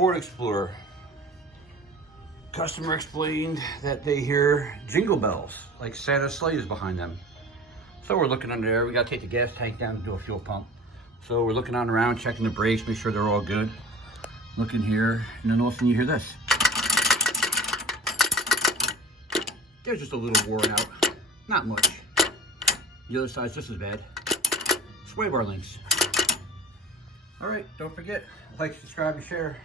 Ford Explorer. Customer explained that they hear jingle bells, like Santa's sleigh is behind them. So we're looking under there. We got to take the gas tank down to do a fuel pump. So we're looking on around, checking the brakes, make sure they're all good. Looking here, and then all of a sudden you hear this. They're just a little worn out, not much. The other side's just as bad. Sway bar links. All right, don't forget, like, subscribe, and share.